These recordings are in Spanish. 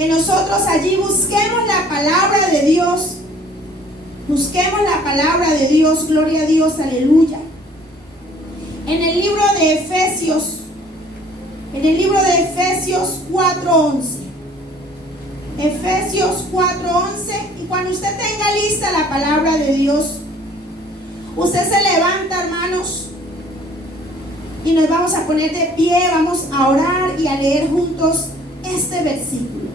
que nosotros allí busquemos la palabra de Dios. Busquemos la palabra de Dios, gloria a Dios, aleluya. En el libro de Efesios 4:11. Efesios 4:11. Y cuando usted tenga lista la palabra de Dios, usted se levanta, hermanos, y nos vamos a poner de pie, vamos a orar y a leer juntos este versículo.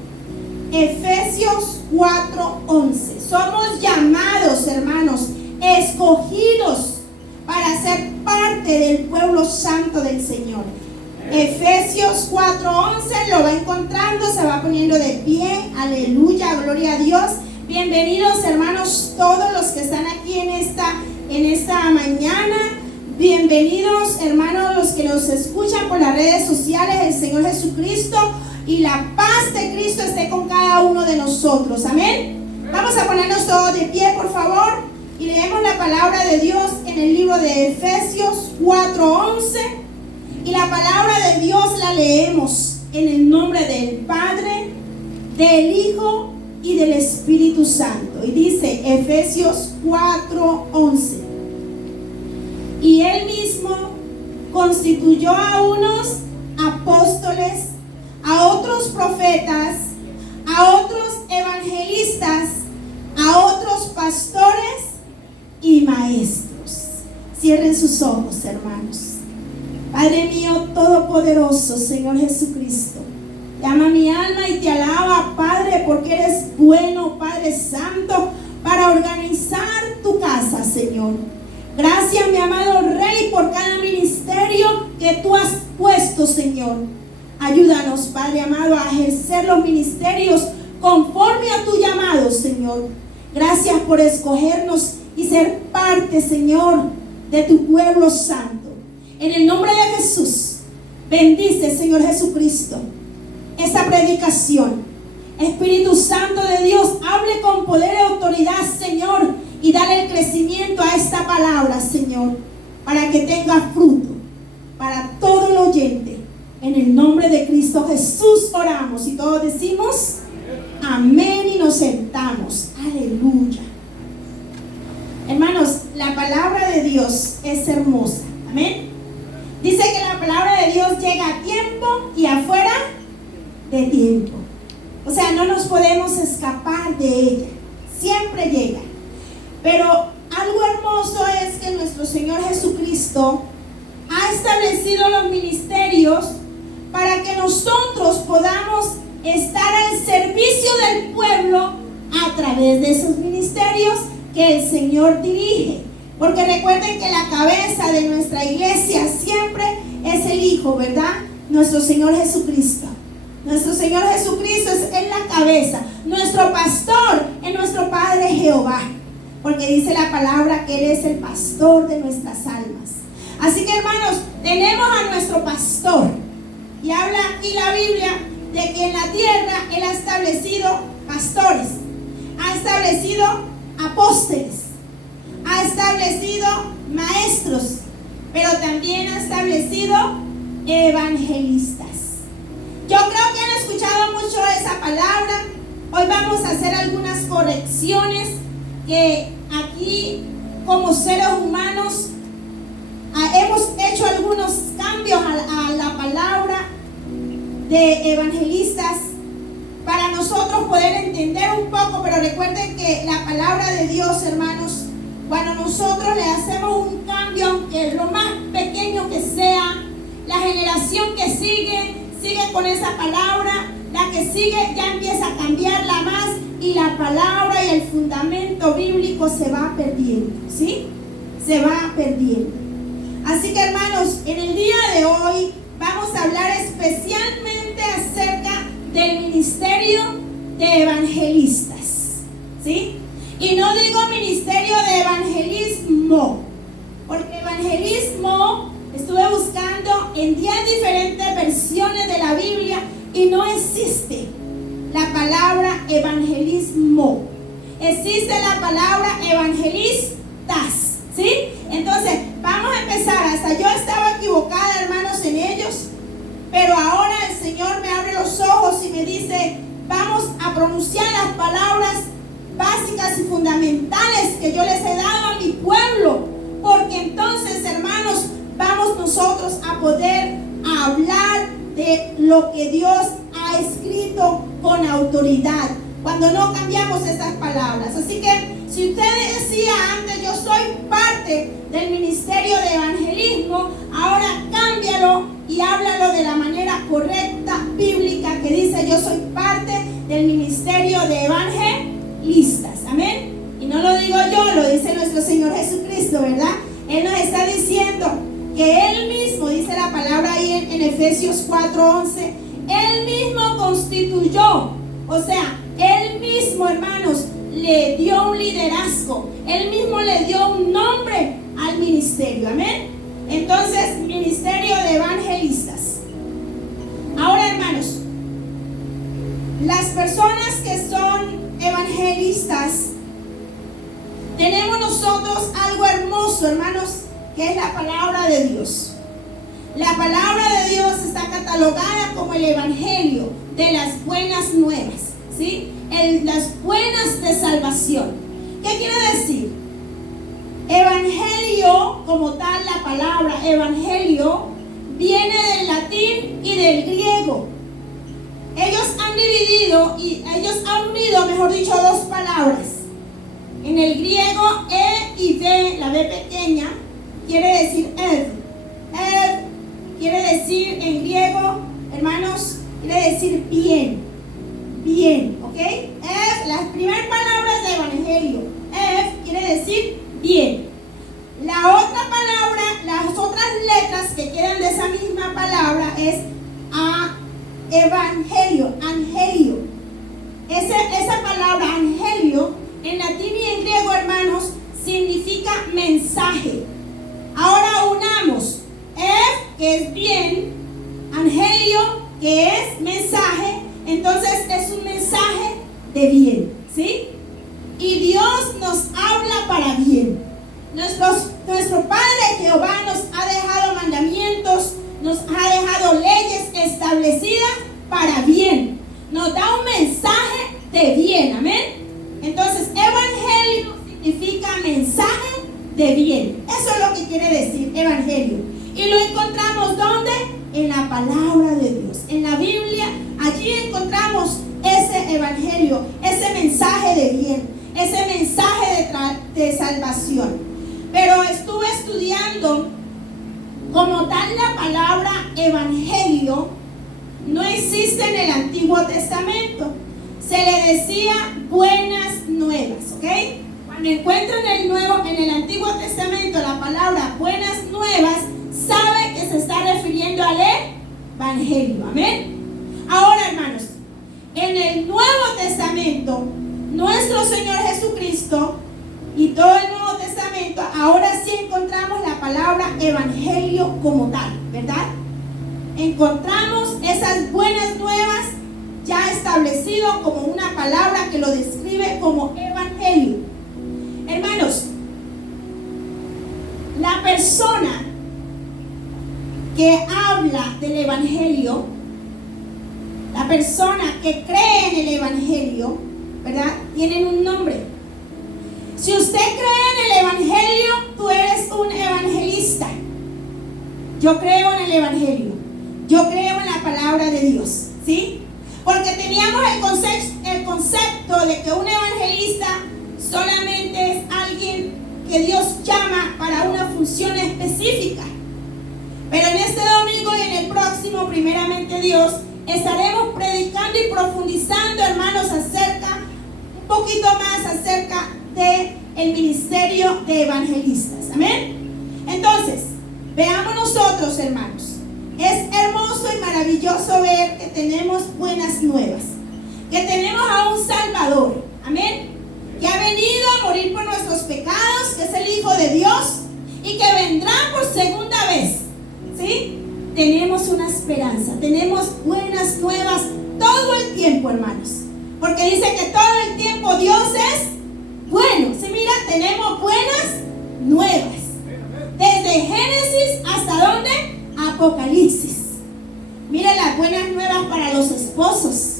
Efesios 4:11. Somos llamados, hermanos, escogidos para ser parte del pueblo santo del Señor. Efesios 4:11, lo va encontrando, se va poniendo de pie. Aleluya, gloria a Dios. Bienvenidos, hermanos, todos los que están aquí en esta mañana. Bienvenidos, hermanos, los que nos escuchan por las redes sociales. El Señor Jesucristo y la paz de Cristo esté con cada uno de nosotros. Amén. Vamos a ponernos todos de pie, por favor, y leemos la palabra de Dios en el libro de Efesios 4:11. Y la palabra de Dios la leemos en el nombre del Padre, del Hijo y del Espíritu Santo. Y dice Efesios 4:11. Y Él mismo constituyó a unos apóstoles, a otros profetas, a otros evangelistas, a otros pastores y maestros. Cierren sus ojos, hermanos. Padre mío todopoderoso, Señor Jesucristo, te ama mi alma y te alaba, Padre, porque eres bueno, Padre Santo, para organizar tu casa, Señor. Gracias, mi amado Rey, por cada ministerio que tú has puesto, Señor. Ayúdanos, Padre amado, a ejercer los ministerios conforme a tu llamado, Señor. Gracias por escogernos y ser parte, Señor, de tu pueblo santo. En el nombre de Jesús, bendice, Señor Jesucristo, esta predicación. Espíritu Santo de Dios, hable con poder y autoridad, Señor, y dale el crecimiento a esta palabra, Señor, para que tenga fruto para todo el oyente. En el nombre de Cristo Jesús oramos y todos decimos amén y nos sentamos. Aleluya. Hermanos, la palabra de Dios es hermosa. Amén. Dice que la palabra de Dios llega a tiempo y afuera de tiempo. O sea, no nos podemos escapar de ella. Siempre llega. Pero algo hermoso es que nuestro Señor Jesucristo ha establecido los ministerios para que nosotros podamos estar al servicio del pueblo a través de esos ministerios que el Señor dirige. Porque recuerden que la cabeza de nuestra iglesia siempre es el Hijo, ¿verdad? Nuestro Señor Jesucristo. Nuestro Señor Jesucristo es la cabeza. Nuestro pastor es nuestro Padre Jehová. Porque dice la palabra que Él es el pastor de nuestras almas. Así que, hermanos, tenemos a nuestro pastor. Y habla aquí la Biblia de que en la tierra Él ha establecido pastores, ha establecido apóstoles, ha establecido maestros, pero también ha establecido evangelistas. Yo creo que han escuchado mucho esa palabra. Hoy vamos a hacer algunas correcciones que aquí como seres humanos hemos hecho algunos cambios a la palabra de evangelistas para nosotros poder entender un poco. Pero recuerden que la palabra de Dios, hermanos, cuando nosotros le hacemos un cambio, aunque lo más pequeño que sea, la generación que sigue con esa palabra, la que sigue ya empieza a cambiarla más y la palabra y el fundamento bíblico se va perdiendo, ¿sí? Se va perdiendo. Así que, hermanos, en el día de hoy vamos a hablar especialmente acerca del ministerio de evangelistas, ¿sí? Y no digo ministerio de evangelismo, porque evangelismo estuve buscando en 10 diferentes versiones de la Biblia y no existe la palabra evangelismo. Existe la palabra evangelistas, ¿sí? Entonces, vamos a empezar. Hasta yo estaba equivocada, hermanos, en ellos, pero ahora el Señor me abre los ojos y me dice, vamos a pronunciar las palabras básicas y fundamentales que yo les he dado a mi pueblo, porque entonces, hermanos, vamos nosotros a poder hablar de lo que Dios ha escrito con autoridad, cuando no cambiamos esas palabras. Así que si usted decía antes, yo soy parte del ministerio de evangelismo, ahora cámbialo y háblalo de la manera correcta, bíblica, que dice: yo soy parte del ministerio de evangelistas. Amén. Y no lo digo yo, lo dice nuestro Señor Jesucristo, ¿verdad? Él nos está diciendo que Él mismo, dice la palabra ahí en Efesios 4:11, Él mismo constituyó, o sea, Él mismo, hermanos, le dio un liderazgo, Él mismo le dio un nombre al ministerio. Amén. Entonces, ministerio de evangelistas. Ahora, hermanos, las personas que son evangelistas, tenemos nosotros algo hermoso, hermanos, que es la palabra de Dios. La palabra de Dios está catalogada como el evangelio de las buenas nuevas, ¿sí? Las buenas de salvación. ¿Qué quiere decir? Evangelio, como tal, la palabra evangelio viene del latín y del griego. Ellos han unido, mejor dicho, dos palabras. En el griego, y v, la v pequeña, quiere decir ev. Ev quiere decir en griego, hermanos, quiere decir bien. Bien, ¿ok? Ev, las primeras palabras de evangelio. Ev quiere decir bien. La otra palabra, las otras letras que quedan de esa misma palabra es evangelio, angelio. Esa palabra angelio en latín y en griego, hermanos, significa mensaje. Ahora unamos ev, que es bien, angelio, que es mensaje. Entonces es un mensaje de bien, ¿sí? Y Dios nos habla para bien. Nuestro Padre Jehová nos ha dejado mandamientos, nos ha dejado leyes establecidas para bien. Nos da un mensaje de bien, amén. Entonces, evangelio significa mensaje de bien. Eso es lo que quiere decir evangelio. Y lo encontramos ¿dónde? En la palabra de Dios, en la Biblia. Allí encontramos ese evangelio, ese mensaje de bien, ese mensaje de salvación. Pero estuve estudiando como tal la palabra evangelio. No existe en el Antiguo Testamento. Se le decía buenas nuevas, ¿ok? Cuando encuentran en el Antiguo Testamento la palabra buenas nuevas, sabe que se está refiriendo al evangelio, amén. Ahora, hermanos, en el Nuevo Testamento, nuestro Señor Jesucristo y todo el Nuevo Testamento, ahora sí encontramos la palabra evangelio como tal, ¿verdad? Encontramos esas buenas nuevas ya establecido como una palabra que lo describe como evangelio. Hermanos, la persona que habla del evangelio, la persona que cree en el evangelio, ¿verdad? Tienen un nombre. Si usted cree en el evangelio, tú eres un evangelista. Yo creo en el evangelio. Yo creo en la palabra de Dios, ¿sí? Porque teníamos el concepto de que un evangelista solamente es alguien que Dios llama para una función específica. Pero en este domingo y en el próximo, primeramente Dios, estaremos predicando y profundizando, hermanos, un poquito más acerca del ministerio de evangelistas. Amén. Entonces, veamos nosotros, hermanos. Es hermoso y maravilloso ver que tenemos buenas nuevas, que tenemos a un Salvador, amén, que ha venido a morir por nuestros pecados, que es el Hijo de Dios y que vendrá por segunda vez, ¿sí? Tenemos una esperanza, tenemos buenas nuevas todo el tiempo, hermanos, porque dice que todo el tiempo Dios es bueno. ¿Sí? Mira, tenemos buenas nuevas, desde Génesis hasta ¿dónde? Apocalipsis. Mira las buenas nuevas para los esposos.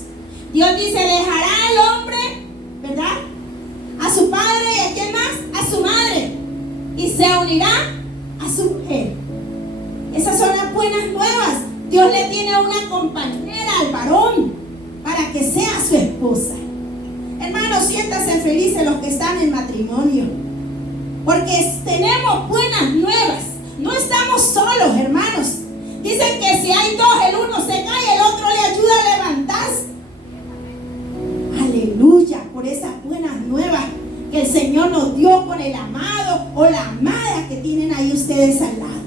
Dios dice, dejará al hombre, ¿verdad?, a su padre y a quién más, a su madre, y se unirá a su mujer. Esas son las buenas nuevas. Dios le tiene una compañera al varón para que sea su esposa. Hermanos, siéntanse felices los que están en matrimonio, porque tenemos buenas nuevas. No estamos solos, hermanos. Dicen que si hay dos, el uno se cae, el otro le ayuda a levantarse. Aleluya, por esas buenas nuevas que el Señor nos dio con el amado o la amada que tienen ahí ustedes al lado.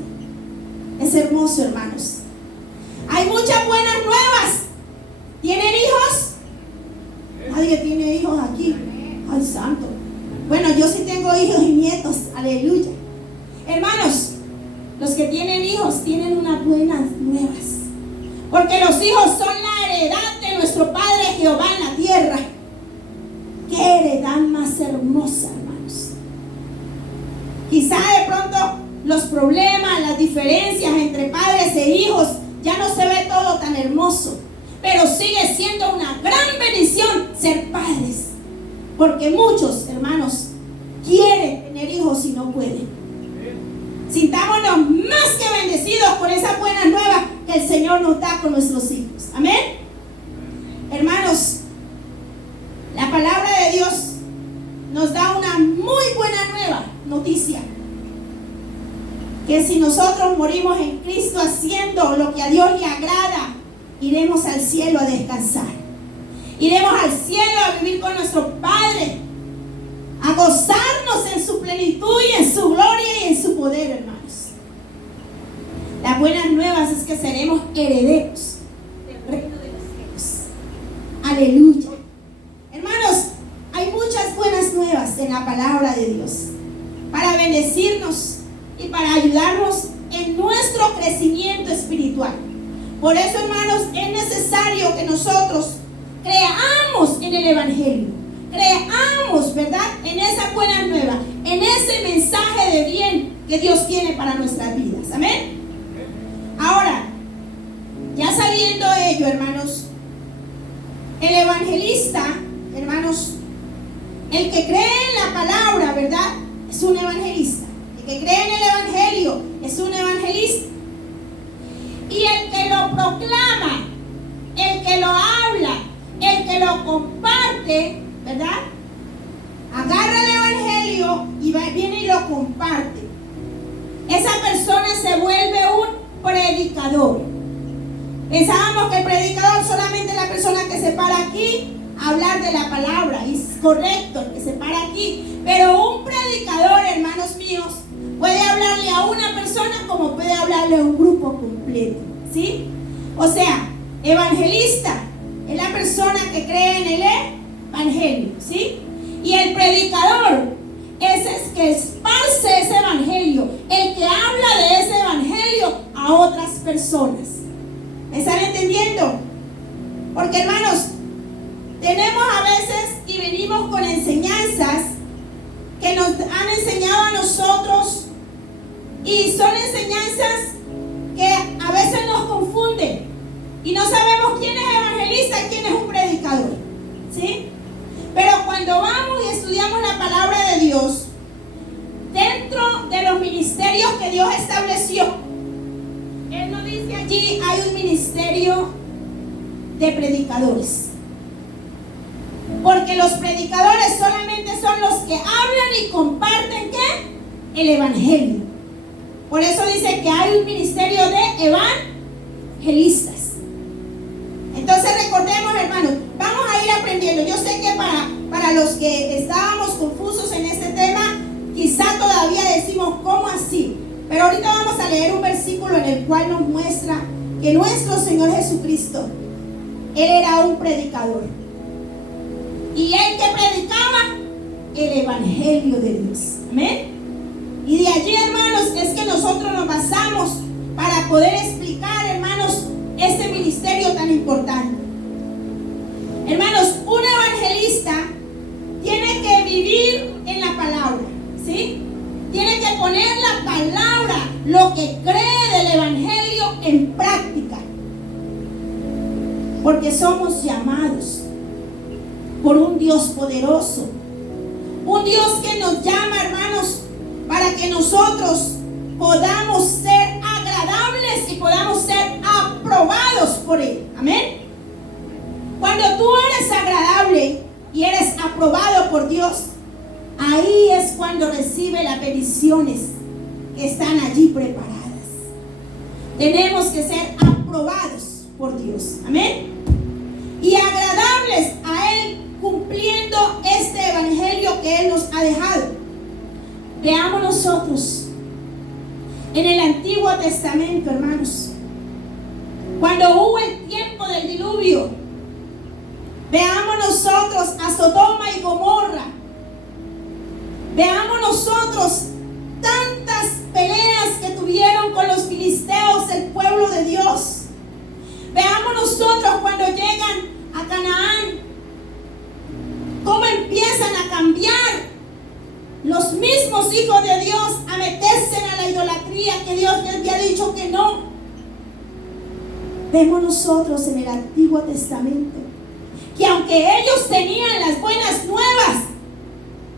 Es hermoso, hermanos. Hay muchas buenas nuevas. ¿Tienen hijos? Nadie tiene hijos aquí. Ay, santo. Bueno, yo sí tengo hijos y nietos. Aleluya. Hermanos, los que tienen hijos tienen unas buenas nuevas. Porque los hijos son la heredad de nuestro Padre Jehová en la tierra. Qué heredad más hermosa, hermanos. Quizá de pronto los problemas, las diferencias entre padres e hijos, ya no se ve todo tan hermoso. Pero sigue siendo una gran bendición ser padres. Porque muchos, hermanos, quieren tener hijos y no pueden. Sintámonos más que bendecidos por esas buenas nuevas que el Señor nos da con nuestros hijos. Amén. Hermanos, la palabra de Dios nos da una muy buena nueva noticia. Que si nosotros morimos en Cristo haciendo lo que a Dios le agrada, iremos al cielo a descansar. Iremos al cielo a vivir con nuestro Padre, a gozarnos en su plenitud y en su gloria y en su poder, hermanos. Las buenas nuevas es que seremos herederos del reino de los cielos. Aleluya. Hermanos, hay muchas buenas nuevas en la palabra de Dios para bendecirnos y para ayudarnos en nuestro crecimiento espiritual. Por eso, hermanos, es necesario que nosotros creamos en el Evangelio, creamos, ¿verdad?, en esa buena nueva, en ese mensaje de bien que Dios tiene para nuestras vidas. Amén. Ahora, ya sabiendo ello, hermanos, el evangelista, hermanos, el que cree en la palabra, ¿verdad?, es un evangelista. El que cree en el evangelio es un evangelista. Y el que lo proclama, el que lo habla, el que lo comparte, ¿verdad?, agarra el evangelio y viene y lo comparte. Esa persona se vuelve un predicador. Pensábamos que el predicador solamente es la persona que se para aquí a hablar de la palabra, y es correcto, el que se para aquí, pero un predicador, hermanos míos, puede hablarle a una persona como puede hablarle a un grupo completo, ¿sí? O sea, evangelista es la persona que cree en el evangelio, ¿sí? Y el predicador es el que esparce ese evangelio, el que habla de ese evangelio a otras personas. ¿Me están entendiendo? Porque, hermanos, tenemos a veces y venimos con enseñanzas que nos han enseñado a nosotros, y son enseñanzas que a veces nos confunden y no sabemos quién es evangelista y quién es un predicador, ¿sí? Pero cuando vamos y estudiamos la palabra de Dios, dentro de los ministerios que Dios estableció, Él nos dice allí hay un ministerio de predicadores. Porque los predicadores solamente son los que hablan y comparten, ¿qué?, el evangelio. Por eso dice que hay un ministerio de evangelistas. Entonces recordemos, hermanos, vamos a ir aprendiendo. Yo sé que para los que estábamos confusos en este tema, quizá todavía decimos, ¿cómo así? Pero ahorita vamos a leer un versículo en el cual nos muestra que nuestro Señor Jesucristo, Él era un predicador. Y Él que predicaba el evangelio de Dios. Amén. Y de allí, hermanos, es que nosotros nos basamos para poder explicar, hermanos, este ministerio tan importante. Hermanos, un evangelista tiene que vivir en la palabra, ¿sí? Tiene que poner la palabra, lo que cree del evangelio, en práctica. Porque somos llamados por un Dios poderoso. Un Dios que nos llama, hermanos, para que nosotros podamos ser agradables y podamos ser aprobados por Él. Amén. Cuando tú eres agradable y eres aprobado por Dios, ahí es cuando recibe las bendiciones que están allí preparadas. Tenemos que ser aprobados por Dios. Amén. Y agradables a Él, cumpliendo este evangelio que Él nos ha dejado. Veamos nosotros en el Antiguo Testamento, hermanos, cuando hubo el tiempo del diluvio. Veamos nosotros a Sodoma y Gomorra. Veamos nosotros tantas peleas que tuvieron con los filisteos, el pueblo de Dios. Veamos nosotros cuando llegan a Canaán, cómo empiezan a cambiar los mismos hijos de Dios, a meterse a la idolatría que Dios les había dicho que no. Vemos nosotros en el Antiguo Testamento que aunque ellos tenían las buenas nuevas,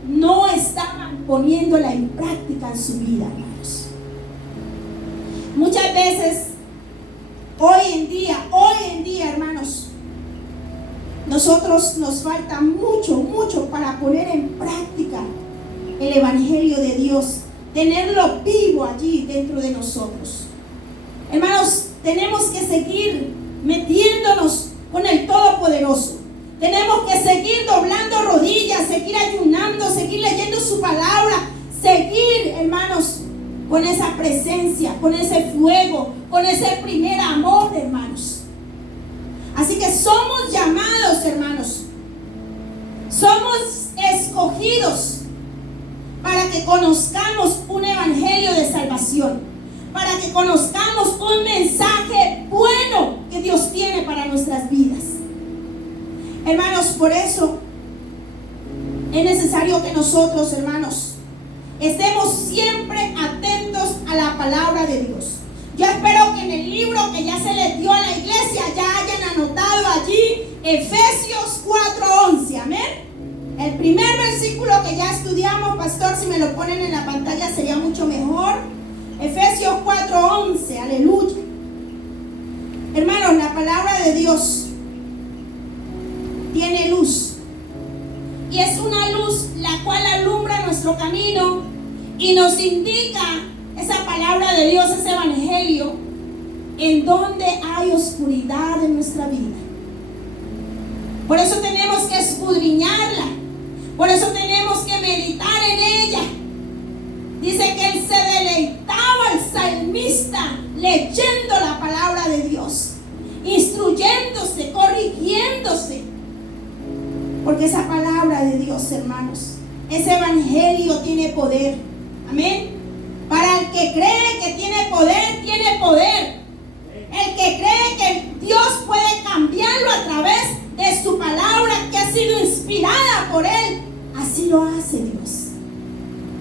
no estaban poniéndola en práctica en su vida, hermanos. Muchas veces, hoy en día, hermanos, nosotros nos falta mucho para poner en práctica el evangelio de Dios, tenerlo vivo allí dentro de nosotros. Hermanos, tenemos que seguir metiéndonos con el Todopoderoso. Tenemos que seguir doblando rodillas, seguir ayunando, seguir leyendo su palabra, seguir, hermanos, con esa presencia, con ese fuego, con ese primer amor, hermanos. Así que somos llamados, hermanos, somos escogidos para que conozcamos un evangelio de salvación, para que conozcamos un mensaje bueno que Dios tiene para nuestras vidas. Hermanos, por eso es necesario que nosotros, hermanos, estemos siempre atentos a la palabra de Dios. Yo espero que en el libro que ya se les dio a la iglesia ya hayan anotado allí Efesios 4:11, amén. El primer versículo que ya estudiamos, pastor, si me lo ponen en la pantalla sería mucho mejor. Efesios 4:11, aleluya. Hermanos, la palabra de Dios tiene luz, y es una luz la cual alumbra nuestro camino y nos indica esa palabra de Dios, ese evangelio, en donde hay oscuridad en nuestra vida. Por eso tenemos que escudriñarla, por eso tenemos que meditar en ella. Dice que él se deleitaba, el salmista, leyendo la palabra de Dios, instruyéndose, corrigiéndose. Porque esa palabra de Dios, hermanos, ese evangelio tiene poder. Amén. Para el que cree que tiene poder, tiene poder. El que cree que Dios puede cambiarlo a través de su palabra que ha sido inspirada por Él, así lo hace Dios.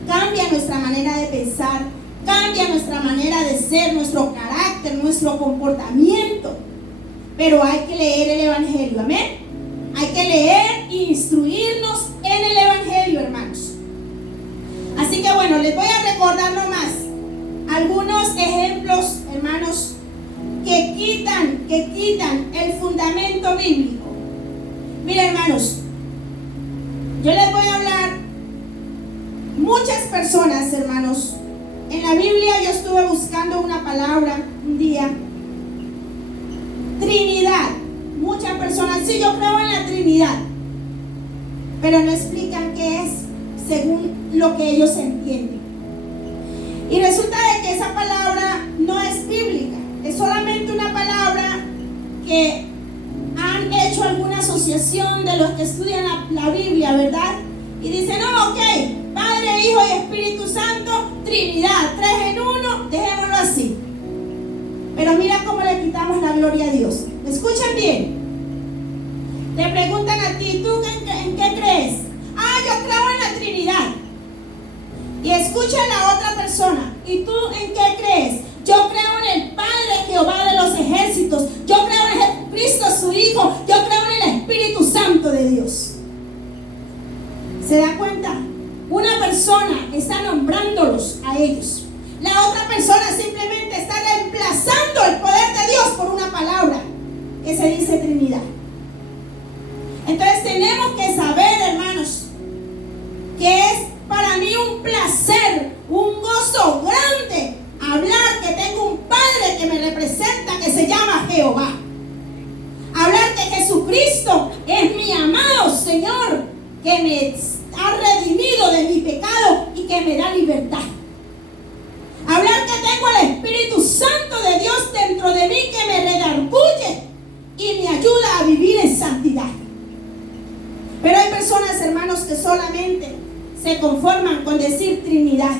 Cambia nuestra manera de pensar, cambia nuestra manera de ser, nuestro carácter, nuestro comportamiento. Pero hay que leer el evangelio, amén. Hay que leer e instruirnos en el evangelio, hermanos. Así que bueno, les voy a recordar nomás algunos ejemplos, hermanos, que quitan el fundamento bíblico. Mira, hermanos, yo les voy a hablar. Muchas personas, hermanos, en la Biblia yo estuve buscando una palabra un día, Trinidad. Muchas personas, sí, yo creo en la Trinidad, pero no explican qué es según lo que ellos entienden. Y resulta de que esa palabra no es bíblica, es solamente una palabra que han hecho alguna asociación de los que estudian la Biblia, ¿verdad? Y dicen, no, ok, Padre, Hijo y Espíritu Santo, Trinidad, 3 en 1, dejémoslo así. Pero mira cómo le quitamos la gloria a Dios. ¿Me escuchan bien? Te preguntan a ti, ¿tú en qué crees? Ah, yo creo en la Trinidad. Y escucha a la otra persona, ¿y tú en qué crees? Yo creo en el Padre Jehová de los ejércitos. Yo creo en Jesucristo su Hijo. Yo creo en el Espíritu Santo de Dios. ellos. La otra persona simplemente está reemplazando el poder de Dios por una palabra que se dice Trinidad. Entonces tenemos que saber, hermanos, que es para mí un placer, un gozo grande hablar que tengo un Padre que me representa, que se llama Jehová. Hablar que Jesucristo es mi amado Señor, que me ha redimido de mi pecado y que me da libertad. Hablar que tengo el Espíritu Santo de Dios dentro de mí, que me redarguye y me ayuda a vivir en santidad. Pero hay personas, hermanos, que solamente se conforman con decir Trinidad.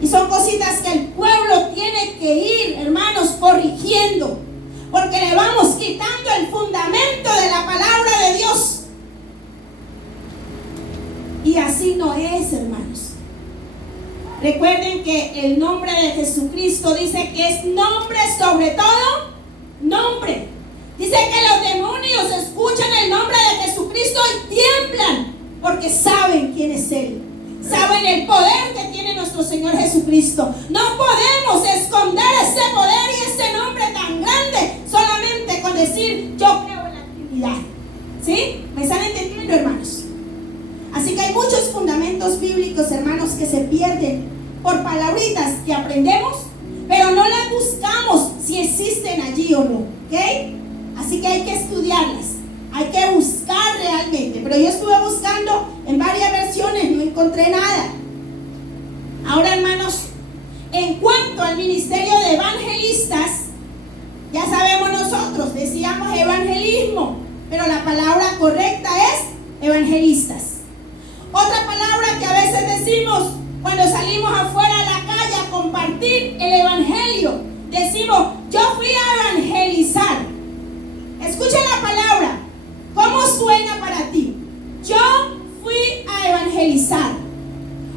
Y son cositas que el pueblo tiene que ir, hermanos, corrigiendo, porque le vamos quitando el fundamento de la palabra de Dios. Y así no es, hermanos. Recuerden que el nombre de Jesucristo dice que es nombre sobre todo nombre. Dice que los demonios escuchan el nombre de Jesucristo y tiemblan porque saben quién es Él. Saben el poder que tiene nuestro Señor Jesucristo. No podemos esconder ese poder y ese nombre tan grande solamente con decir yo creo en la Trinidad. ¿Sí? ¿Me están entendiendo, hermanos? Así que hay muchos fundamentos bíblicos, hermanos, que se pierden por palabritas que aprendemos, pero no las buscamos si existen allí o no. ¿Ok? Así que hay que estudiarlas. Hay que buscar realmente. Pero yo estuve buscando en varias versiones, no encontré nada. Ahora, hermanos, en cuanto al ministerio de evangelistas, ya sabemos nosotros, decíamos evangelismo, pero la palabra correcta es evangelistas. Otra palabra que a veces decimos cuando salimos afuera a la calle a compartir el evangelio, decimos, yo fui a evangelizar. Escucha la palabra. ¿Cómo suena para ti? Yo fui a evangelizar.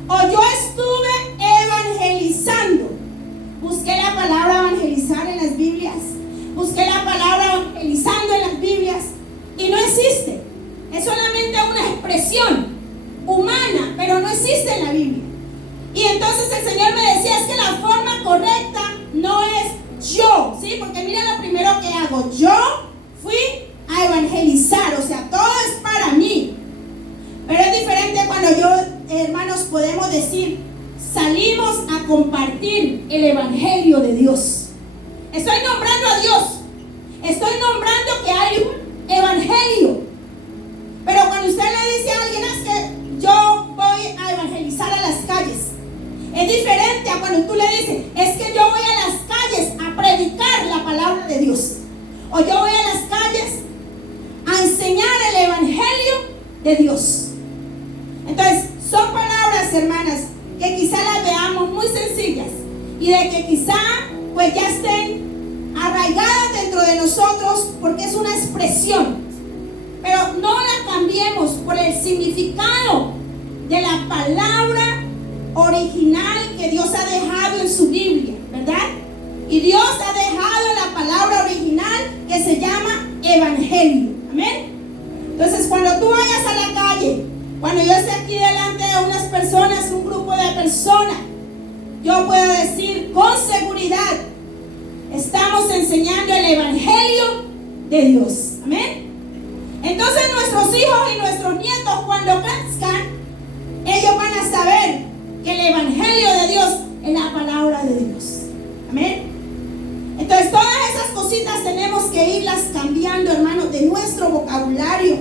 O yo estuve evangelizando. Busqué la palabra evangelizar en las Biblias. Busqué la palabra evangelizando en las Biblias. Y no existe. Es solamente una expresión humana, pero no existe en la Biblia. Y entonces el Señor me decía, es que la forma correcta no es yo. ¿Sí? Porque mira lo primero que hago. Yo fui a evangelizar, o sea, todo es para mí. Pero es diferente cuando yo, hermanos, podemos decir, salimos a compartir el evangelio de Dios. Estoy nombrando a Dios. Estoy nombrando que hay un evangelio. Pero cuando usted le dice a alguien, es que yo voy a evangelizar a las calles, es diferente a cuando tú le dices, es que yo voy a las calles a predicar la palabra de Dios. O yo voy a las calles a enseñar el evangelio de Dios. Entonces, son palabras, hermanas, que quizá las veamos muy sencillas y de que quizá pues ya estén arraigadas dentro de nosotros porque es una expresión. Pero no la cambiemos por el significado de la palabra original que Dios ha dejado en su Biblia, ¿verdad? Y Dios ha dejado la palabra original que se llama evangelio. Amén. Entonces, cuando tú vayas a la calle, cuando yo esté aquí delante de unas personas, un grupo de personas, yo puedo decir con seguridad, estamos enseñando el evangelio de Dios. Amén. Entonces nuestros hijos y nuestros nietos, cuando crezcan, ellos van a saber que el evangelio de Dios es la palabra de Dios. Amén. Entonces todas esas cositas tenemos que irlas cambiando, hermanos, de nuestro vocabulario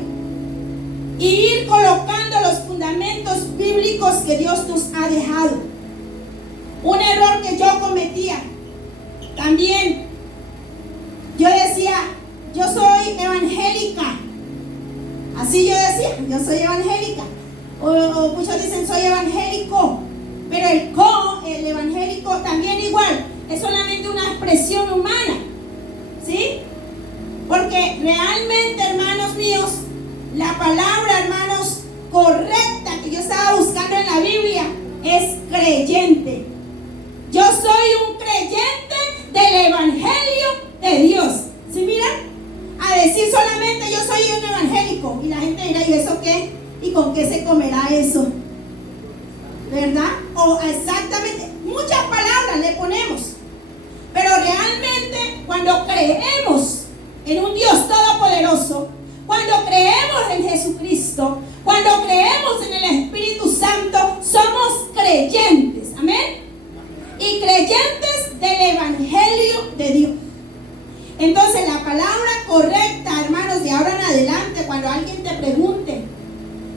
y ir colocando los fundamentos bíblicos que Dios nos ha dejado. Un error que yo cometía también, yo decía, yo soy evangélica. Así yo decía, yo soy evangélica. O muchos dicen soy evangélico. Pero el evangélico también igual. Es solamente una expresión humana. ¿Sí? Porque realmente, hermanos míos, la palabra, hermanos, correcta que yo estaba buscando en la Biblia es creyente. Yo soy un creyente del evangelio de Dios. ¿Sí miran? A decir solamente yo soy un evangélico y la gente dirá, ¿y eso qué? ¿Y con qué se comerá eso? ¿verdad? O exactamente, muchas palabras le ponemos. Pero realmente cuando creemos en un Dios todopoderoso, cuando creemos en Jesucristo, cuando creemos en el Espíritu Santo, somos creyentes. Amén. Y creyentes del Evangelio de Dios. Entonces la palabra correcta, hermanos, de ahora en adelante, cuando alguien te pregunte,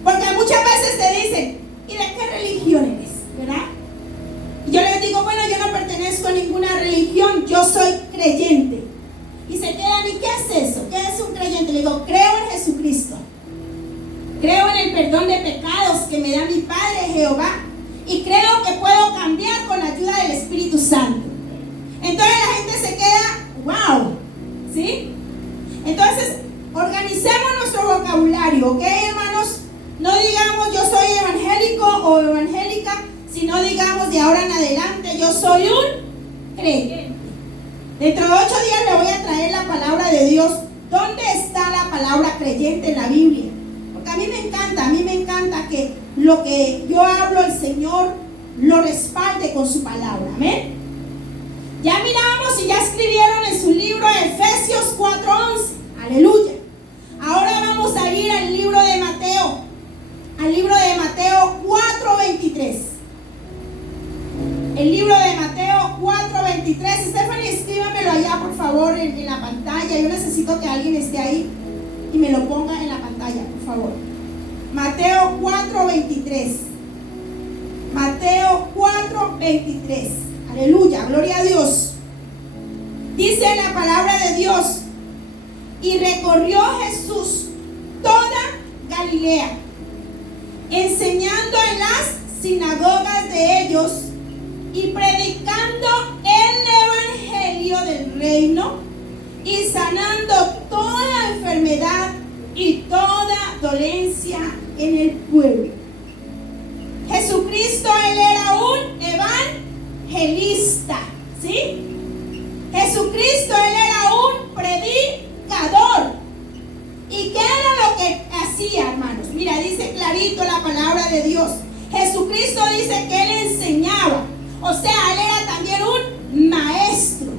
porque muchas veces te dicen, ¿y de qué religión eres? ¿Verdad? Y yo les digo, bueno, yo no pertenezco a ninguna religión, yo soy creyente. Y se quedan, ¿y qué es eso? ¿Qué es un creyente? Le digo, creo en Jesucristo. Creo en el perdón de pecados que me da mi Padre Jehová. Y creo que puedo cambiar con la ayuda del Espíritu Santo. Entonces la gente se queda, wow, ¿sí? Entonces, organicemos nuestro vocabulario, ¿ok, hermanos? No digamos yo soy evangélico o evangélica, sino digamos de ahora en adelante yo soy un creyente. Dentro de 8 días le voy a traer la palabra de Dios. ¿Dónde está la palabra creyente en la Biblia? Porque a mí me encanta que lo que yo hablo, el Señor lo respalde con su palabra. Amén. Ya miramos y ya escribieron en su libro Efesios 4:11. Aleluya. Ahora vamos a ir al libro de Mateo. Al libro de Mateo 4:23. El libro de Mateo 4:23. Stephanie, escríbamelo allá por favor en la pantalla. Yo necesito que alguien esté ahí y me lo ponga en la pantalla, por favor. Mateo 4:23. Mateo 4:23. Aleluya, gloria a Dios. Dice la palabra de Dios: y recorrió Jesús toda Galilea, enseñando en las sinagogas de ellos y predicando el evangelio del reino y sanando toda enfermedad y toda dolencia en el pueblo. Jesucristo, él era un evangelista, ¿sí? Jesucristo, él era un predicador. ¿Y qué era lo que hacía, hermanos? Mira, dice clarito la palabra de Dios. Jesucristo dice que él enseñaba. O sea, él era también un maestro,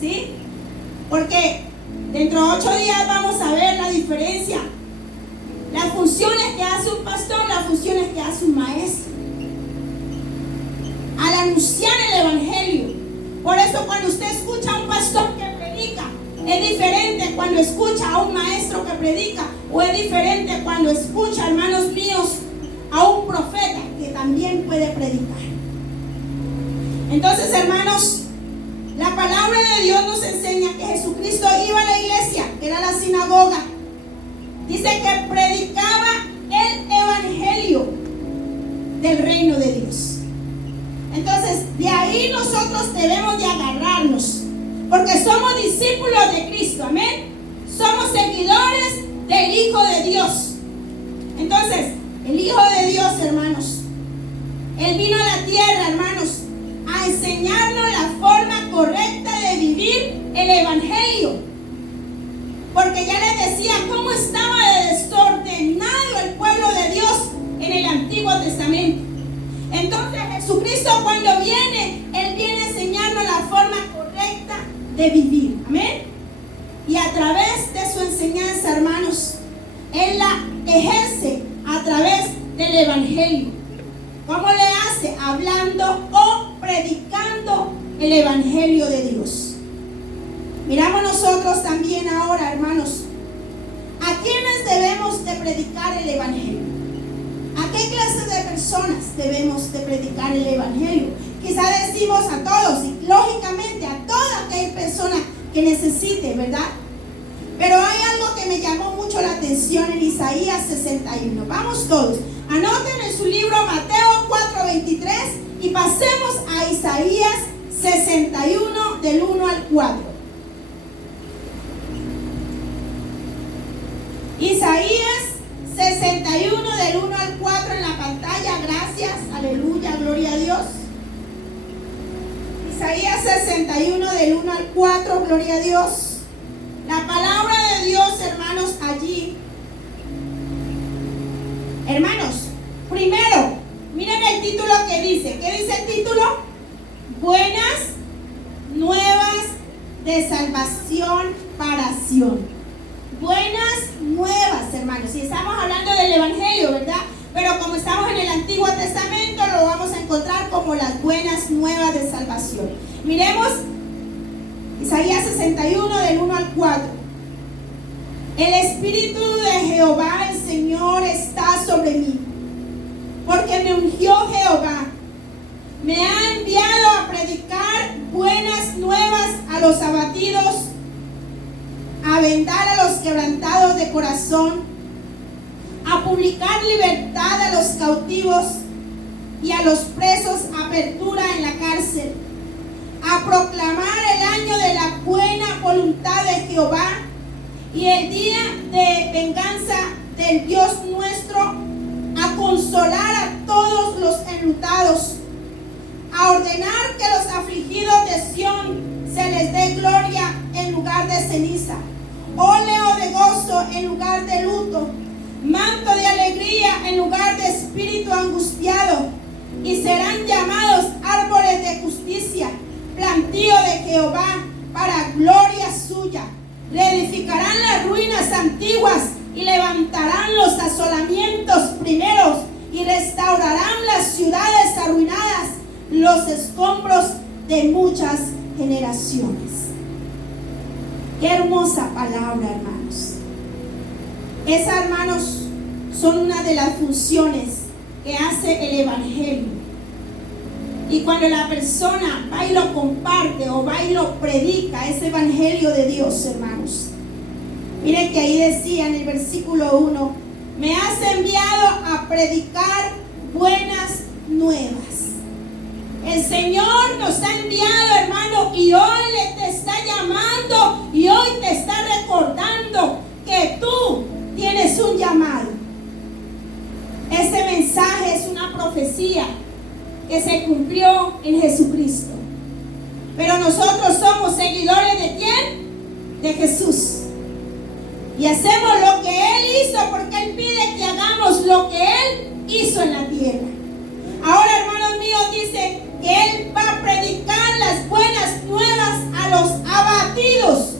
¿sí? Porque dentro de 8 días vamos a ver la diferencia. Las funciones que hace un pastor, las funciones que hace un maestro. Al anunciar el evangelio. Por eso cuando usted escucha a un pastor que predica, es diferente cuando escucha a un maestro que predica, o es diferente cuando escucha, hermanos míos, a un profeta que también puede predicar. Entonces, hermanos, la palabra de Dios nos enseña que Jesucristo iba a la iglesia, que era la sinagoga. Dice que predicaba el evangelio del reino de Dios. Entonces, de ahí nosotros debemos de agarrarnos, porque somos discípulos de Cristo, amén. Somos seguidores del Hijo de Dios. Entonces, el Hijo de Dios, hermanos, él vino a la tierra, hermanos, a enseñarnos la forma correcta de vivir el evangelio. Porque ya les decía cómo estaba desordenado el pueblo de Dios en el Antiguo Testamento. Entonces Jesucristo, cuando viene, él viene a enseñarnos la forma correcta de vivir, amén. Y a través de su enseñanza, hermanos, él la ejerce a través del evangelio. ¿Cómo le hace? Hablando o predicando el evangelio de Dios. Miramos nosotros también ahora, hermanos, ¿a quiénes debemos de predicar el evangelio? ¿A qué clase de personas debemos de predicar el evangelio? Quizá decimos a todos, y lógicamente a toda aquella persona que necesite, ¿verdad? Pero hay algo que me llamó mucho la atención en Isaías 61. Vamos todos, anoten en su libro Mateo 4:23 y pasemos a Isaías 61 del 1 al 4. Isaías 61 del 1 al 4 en la pantalla, gracias, aleluya, gloria a Dios. Isaías 61 del 1 al 4, gloria a Dios. La palabra de Dios, hermanos, allí. Hermanos, primero, miren el título que dice? ¿Qué dice el título? Buenas nuevas de salvación para Sión. Buenas nuevas, hermanos. Y estamos hablando del Evangelio, ¿verdad? Pero como estamos en el Antiguo Testamento, lo vamos a encontrar como las buenas nuevas de salvación. Miremos Isaías 61 del 1 al 4. El Espíritu de Jehová, el Señor, está sobre mí, porque me ungió Jehová. Me ha enviado a predicar buenas nuevas a los abatidos, a vendar a los quebrantados de corazón, a publicar libertad a los cautivos y a los presos apertura en la cárcel, a proclamar el año de la buena voluntad de Jehová y el día de venganza del Dios nuestro, a consolar a todos los enlutados, a ordenar que los afligidos de Sión se les dé gloria en lugar de ceniza, óleo de gozo en lugar de luto, manto de alegría en lugar de espíritu angustiado, y serán llamados árboles de justicia, plantío de Jehová para gloria suya. Reedificarán las ruinas antiguas y levantarán los asolamientos primeros y restaurarán las ciudades arruinadas, los escombros de muchas generaciones. Qué hermosa palabra, hermanos. Esas, hermanos, son una de las funciones que hace el Evangelio. Y cuando la persona va y lo comparte o va y lo predica, ese Evangelio de Dios, hermanos. Miren que ahí decía en el versículo 1, me has enviado a predicar buenas nuevas. El Señor nos ha enviado, hermano, y hoy te está llamando y hoy te está recordando que tú tienes un llamado. Ese mensaje es una profecía que se cumplió en Jesucristo. Pero nosotros somos seguidores ¿de quién? De Jesús. Y hacemos lo que Él hizo porque Él pide que hagamos lo que Él hizo en la tierra. Ahora, hermanos míos, dice que Él va a predicar las buenas nuevas a los abatidos.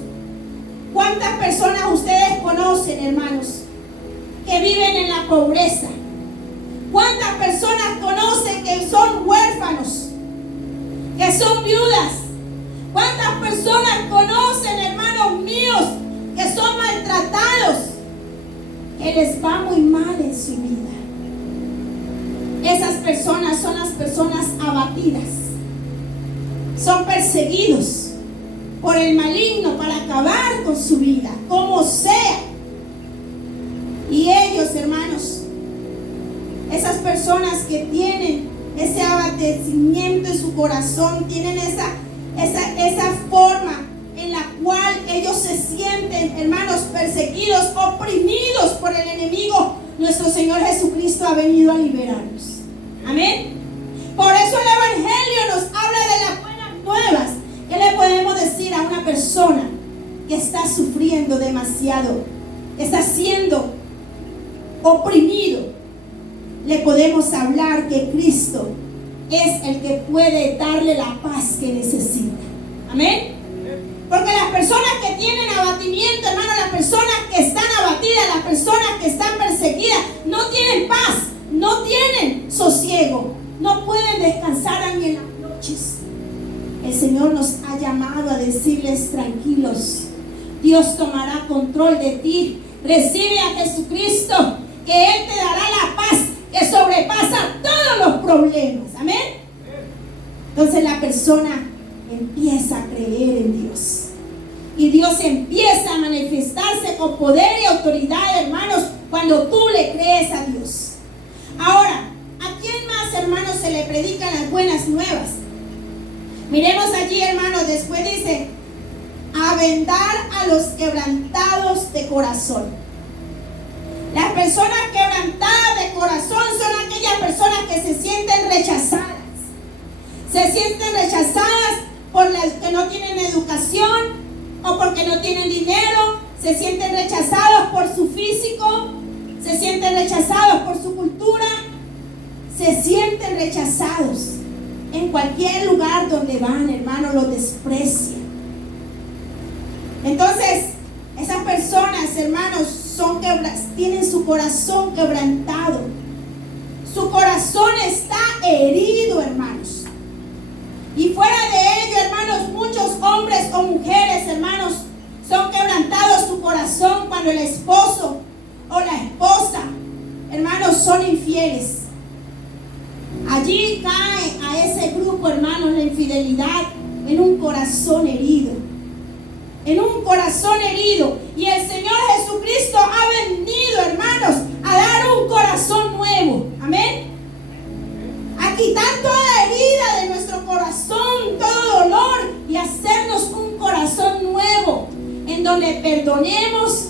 ¿Cuántas personas ustedes conocen, hermanos, que viven en la pobreza? ¿Cuántas personas conocen que son huérfanos, que son viudas? ¿Cuántas personas conocen, hermanos míos, que son maltratados, que les va muy mal en su vida? Esas personas son las personas abatidas. Son perseguidos por el maligno para acabar con su vida, como sea. Y ellos, hermanos, esas personas que tienen ese abatecimiento en su corazón, tienen esa forma en la cual ellos se sienten, hermanos, perseguidos, oprimidos por el enemigo. Nuestro Señor Jesucristo ha venido a liberarnos. Amén. Por eso el Evangelio nos habla de las buenas nuevas. ¿Qué le podemos decir a una persona que está sufriendo demasiado, que está siendo oprimido? Le podemos hablar que Cristo es el que puede darle la paz que necesita. Amén. Porque las personas que tienen abatimiento, hermano, las personas que están abatidas, las personas que están perseguidas, no tienen paz, no tienen sosiego, no pueden descansar ni en las noches. El Señor nos ha llamado a decirles: tranquilos, Dios tomará control de ti. Recibe a Jesucristo, que Él te dará la paz que sobrepasa todos los problemas. Amén. Entonces la persona empieza a creer en Dios. Y Dios empieza a manifestarse con poder y autoridad, hermanos, cuando tú le crees a Dios. Ahora, ¿a quién más, hermanos, se le predican las buenas nuevas? Miremos allí, hermanos, después dice: a vendar a los quebrantados de corazón. Las personas quebrantadas de corazón son aquellas personas que se sienten rechazadas. Se sienten rechazadas por las que no tienen educación o porque no tienen dinero. Se sienten rechazados por su físico. Se sienten rechazados por su cultura. se sienten rechazados. En cualquier lugar donde van, hermano, los desprecian. Entonces, esas personas, hermanos, tienen su corazón quebrantado. Su corazón está herido, hermanos. Y fuera de ello, hermanos, muchos hombres o mujeres, hermanos, son quebrantados su corazón cuando el esposo o la esposa, hermanos, son infieles. Allí cae a ese grupo, hermanos, la infidelidad en un corazón herido. En un corazón herido. Y el Señor Jesucristo ha venido, hermanos, a dar un corazón nuevo. Amén. A quitar toda herida de nuestro corazón, todo dolor, y hacernos un corazón nuevo, en donde perdonemos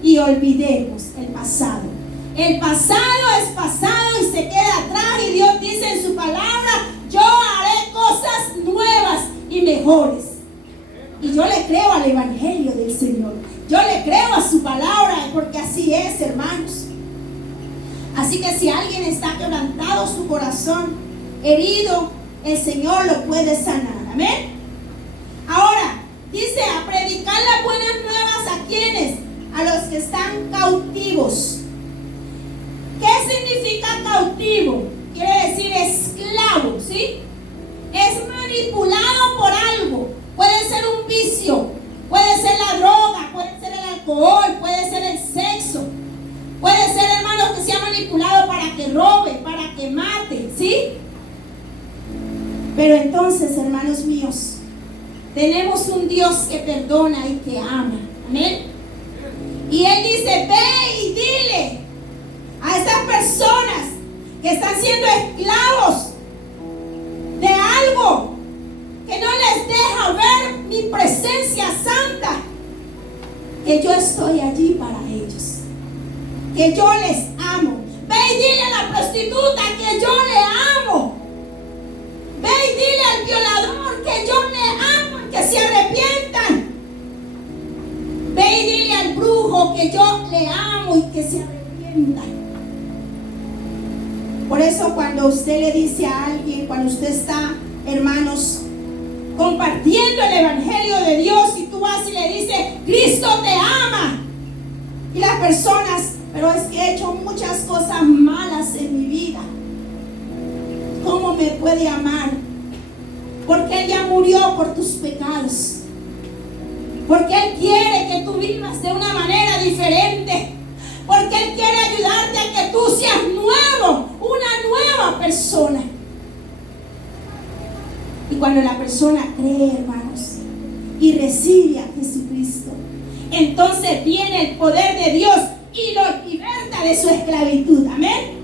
y olvidemos el pasado. El pasado es pasado y se queda atrás, y Dios dice en su palabra: yo haré cosas nuevas y mejores. Y yo le creo al evangelio del Señor. Yo le creo a su palabra, porque así es, hermanos. Así que si alguien está quebrantado su corazón, herido, el Señor lo puede sanar. Amén. Ahora, dice: a predicar las buenas nuevas ¿a quiénes? A los que están cautivos. ¿Qué significa cautivo? Quiere decir esclavo, ¿sí? Es manipulado por algo. Puede ser un vicio, puede ser la droga, puede ser el alcohol, puede ser el sexo. Puede ser, hermanos, que sea manipulado para que robe, para que mate, ¿sí? Pero entonces, hermanos míos, tenemos un Dios que perdona y que ama. Amén. Y Él dice: ve y dile a estas personas que están siendo esclavos de algo que no les deja ver mi presencia santa, que yo estoy allí para ellos, que yo les amo. Ve y dile a la prostituta que yo le amo. Ve y dile al violador que yo le amo y que se arrepientan. Ve y dile al brujo que yo le amo y que se arrepientan. Por eso, cuando usted le dice a alguien, cuando usted está, hermanos, compartiendo el evangelio de Dios, y tú vas y le dices: Cristo te ama, y las personas: pero es que he hecho muchas cosas malas en mi vida, ¿cómo me puede amar? Porque Él ya murió por tus pecados, porque Él quiere que tú vivas de una manera diferente, porque Él quiere ayudarte a que tú seas nuevo, una nueva persona. Y cuando la persona cree, hermanos, y recibe a Jesucristo, entonces viene el poder de Dios y lo liberta de su esclavitud. Amén.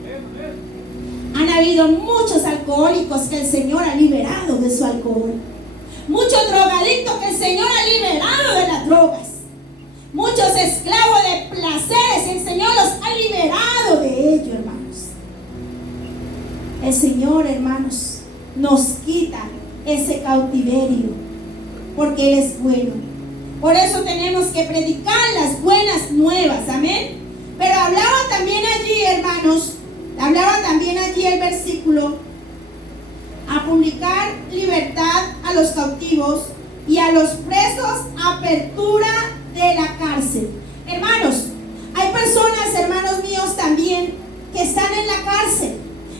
Han habido muchos alcohólicos que el Señor ha liberado de su alcohol. Muchos drogadictos que el Señor ha liberado de las drogas. Muchos esclavos de placeres, el Señor los ha liberado de ello, hermanos. El Señor, hermanos, nos quita ese cautiverio, porque Él es bueno. Por eso tenemos que predicar las buenas nuevas. Amén. Pero hablaba también allí, hermanos, hablaba también allí el versículo: a publicar libertad a los cautivos y a los presos apertura de la cárcel. Hermanos, hay personas, hermanos míos, también que están en la cárcel.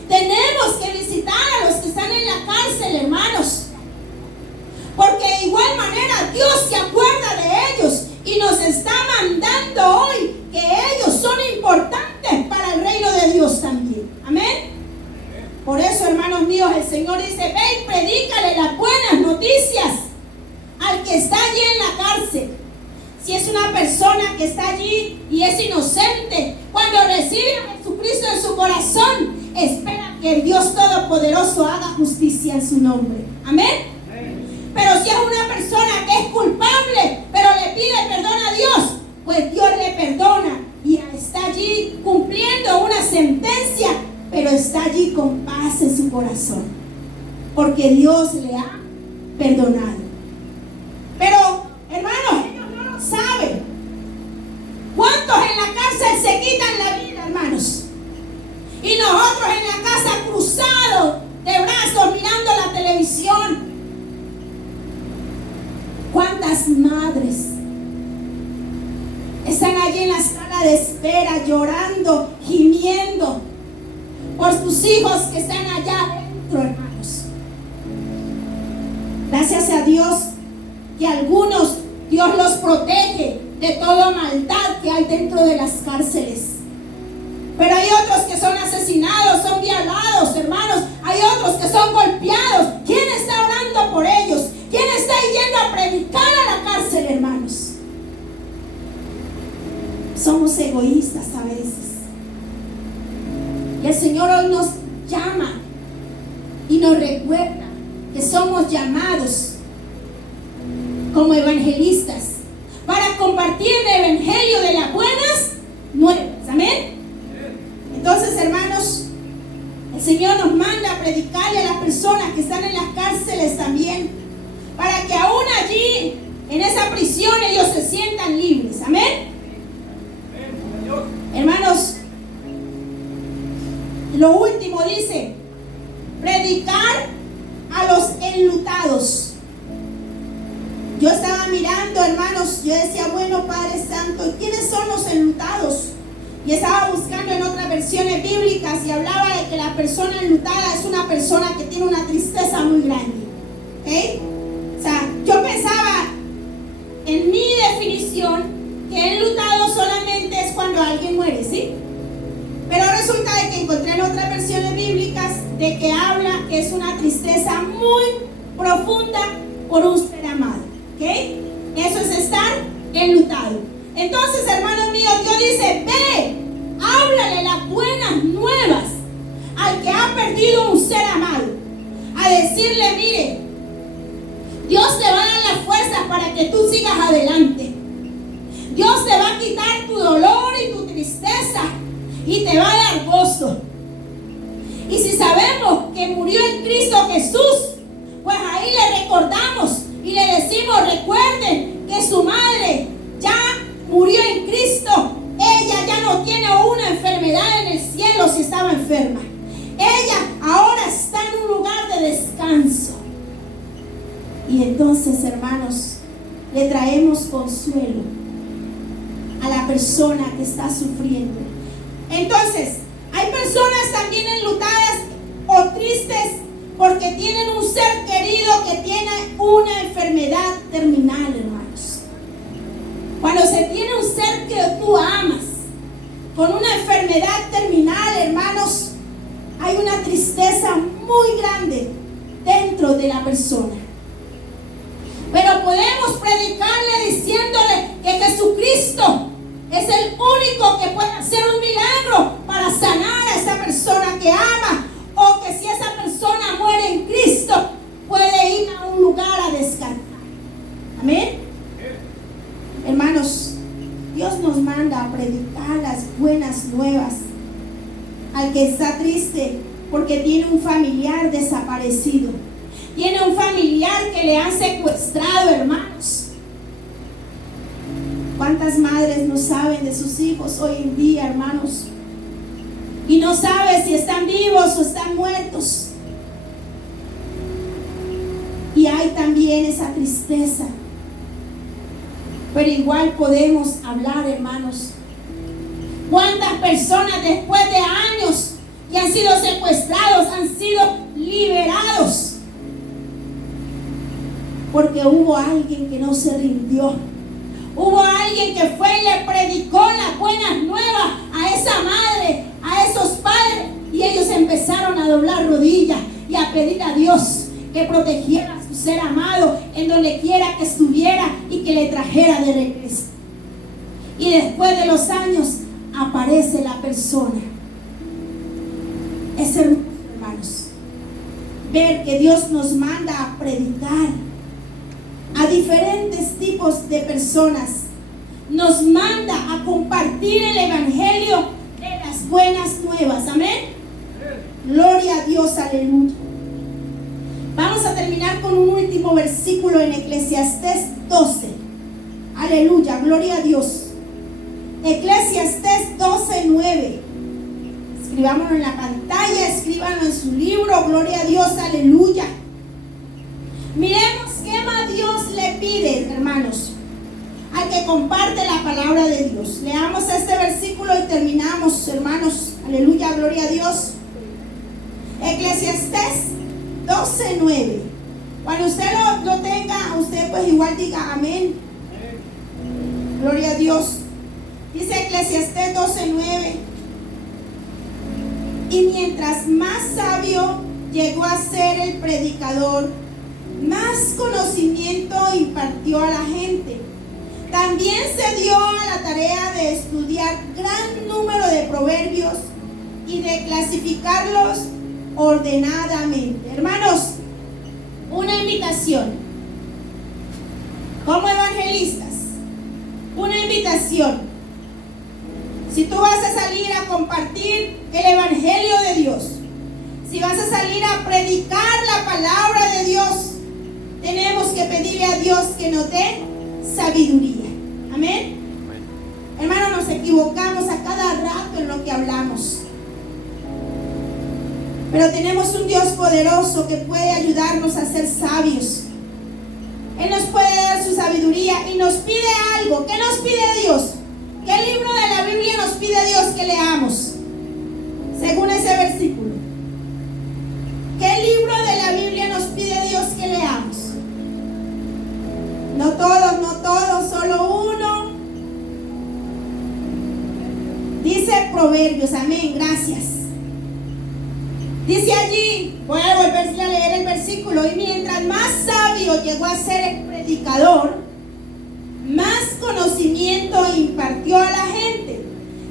Tenemos que visitar a los que están en la cárcel, hermanos, porque de igual manera Dios se acuerda de ellos y nos está mandando hoy que ellos son importantes para el reino de Dios también. Amén. Por eso, hermanos míos, el Señor dice: ve y predícale las buenas noticias al que está allí en la cárcel. Si es una persona que está allí y es inocente, cuando recibe a Jesucristo en su corazón, espera que el Dios Todopoderoso haga justicia en su nombre. Amén. Pero si es una persona que es culpable, pero le pide perdón a Dios, pues Dios le perdona y está allí cumpliendo una sentencia, pero está allí con paz en su corazón, porque Dios le ha perdonado. Pero, hermanos, ellos no lo saben. ¿Cuántos en la cárcel se quitan la vida, hermanos? Y nosotros en la casa cruzamos llorando, gimiendo por tus hijos que están allá dentro, hermanos. Gracias a Dios que algunos Dios los protege de toda maldad que hay dentro de las cárceles. Pero hay otros que son asesinados, son violados, hermanos. Hay otros que son golpeados. ¿Quién está orando por ellos? ¿Quién está yendo a predicar a la cárcel, hermanos? Somos egoístas a veces. Y el Señor hoy nos llama y nos recuerda que somos llamados como evangelistas para compartir el evangelio de las buenas nuevas. Amén. Entonces, hermanos, el Señor nos manda a predicarle a las personas que están en las cárceles también, para que aún allí, en esa prisión, ellos se sientan libres. Amén. Hermanos, lo último dice, predicar a los enlutados. Yo estaba mirando, hermanos, yo decía, bueno, Padre Santo, ¿quiénes son los enlutados? Y estaba buscando en otras versiones bíblicas y hablaba de que la persona enlutada es una persona que tiene una tristeza muy grande. ¿Okay? O sea, yo pensaba en mi definición que enlutado solamente es cuando alguien muere, ¿sí? Pero resulta de que encontré en otras versiones bíblicas de que habla que es una tristeza muy profunda por un ser amado. ¿Okay? Eso es estar enlutado. Entonces, hermanos míos, Dios dice, ve, háblale las buenas nuevas al que ha perdido un ser amado. A decirle, mire, Dios te va a dar las fuerzas para que tú sigas adelante. Dios te va a quitar tu dolor y tu tristeza y te va a dar gozo. Y si sabemos que murió en Cristo Jesús, pues ahí le recordamos y le decimos, recuerden que su madre ya murió en Cristo. Ella ya no tiene una enfermedad en el cielo si estaba enferma. Ella ahora está en un lugar de descanso. Y entonces, hermanos, le traemos consuelo a la persona que está sufriendo. Entonces, hay personas también enlutadas o tristes porque tienen un ser querido que tiene una enfermedad terminal, hermanos. Cuando se tiene un ser que tú amas con una enfermedad terminal, hermanos, hay una tristeza muy grande dentro de la persona. Pero podemos predicarle diciéndole que Jesucristo es el único que puede hacer un milagro para sanar a esa persona que ama, o que si esa persona muere en Cristo, puede ir a un lugar a descansar. Amén. Hermanos, Dios nos manda a predicar las buenas nuevas al que está triste porque tiene un familiar desaparecido. Tiene un familiar que le han secuestrado, hermanos. ¿Cuántas madres no saben de sus hijos hoy en día, hermanos? Y no saben si están vivos o están muertos. Y hay también esa tristeza. Pero igual podemos hablar, hermanos. ¿Cuántas personas después de años que han sido secuestrados han sido liberados? Porque hubo alguien que no se rindió. Hubo alguien que fue y le predicó las buenas nuevas a esa madre, a esos padres, y ellos empezaron a doblar rodillas y a pedir a Dios que protegiera a su ser amado en donde quiera que estuviera y que le trajera de regreso. Y después de los años aparece la persona. Es hermoso, hermanos, ver que Dios nos manda a predicar a diferentes tipos de personas. Nos manda a compartir el evangelio de las buenas nuevas. Amén. Gloria a Dios, aleluya. Vamos a terminar con un último versículo en Eclesiastés 12. Aleluya, gloria a Dios. Eclesiastés 12:9. Escribámoslo en la pantalla, escríbanlo en su libro. Gloria a Dios, aleluya. Miremos qué más Dios le pide, hermanos, al que comparte la palabra de Dios. Leamos este versículo y terminamos, hermanos. Aleluya, gloria a Dios. Eclesiastés 12:9. Cuando usted lo tenga, usted pues igual diga amén. Gloria a Dios. Dice Eclesiastés 12:9. Y mientras más sabio llegó a ser el predicador, más conocimiento impartió a la gente. También se dio a la tarea de estudiar gran número de proverbios y de clasificarlos ordenadamente. Hermanos, una invitación. Como evangelistas, una invitación. Si tú vas a salir a compartir el evangelio de Dios, si vas a salir a predicar la palabra de Dios, tenemos que pedirle a Dios que nos dé sabiduría. Amén. Hermano, nos equivocamos a cada rato en lo que hablamos, pero tenemos un Dios poderoso que puede ayudarnos a ser sabios. Él nos puede dar su sabiduría y nos pide algo. ¿Qué nos pide Dios? ¿Qué libro de la Biblia nos pide Dios que leamos? Según ese versículo, ¿qué libro de la Biblia nos pide Dios que leamos? No todos, solo uno. Dice Proverbios, amén, gracias. Dice allí, voy a volver a leer el versículo, y mientras más sabio llegó a ser el predicador, más conocimiento impartió a la gente.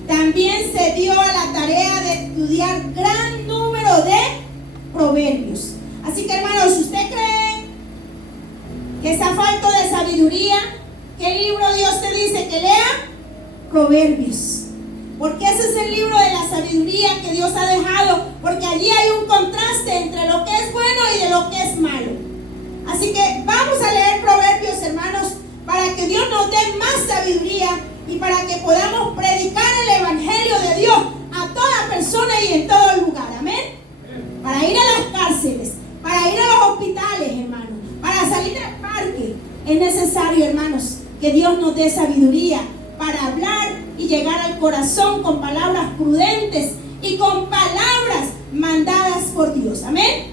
También se dio a la tarea de estudiar gran número de proverbios. Así que, hermanos, si usted cree que está falto de sabiduría, ¿qué libro Dios te dice que lea? Proverbios. Porque ese es el libro de la sabiduría que Dios ha dejado, porque allí hay un contraste entre lo que es bueno y de lo que es malo. Así que vamos a leer Proverbios, hermanos, para que Dios nos dé más sabiduría y para que podamos predicar el evangelio de Dios a toda persona y en todo lugar. Amén. Para ir a las cárceles, para ir a los hospitales, hermanos, para salir al parque. Es necesario, hermanos, que Dios nos dé sabiduría para hablar y llegar al corazón con palabras prudentes y con palabras mandadas por Dios. Amén.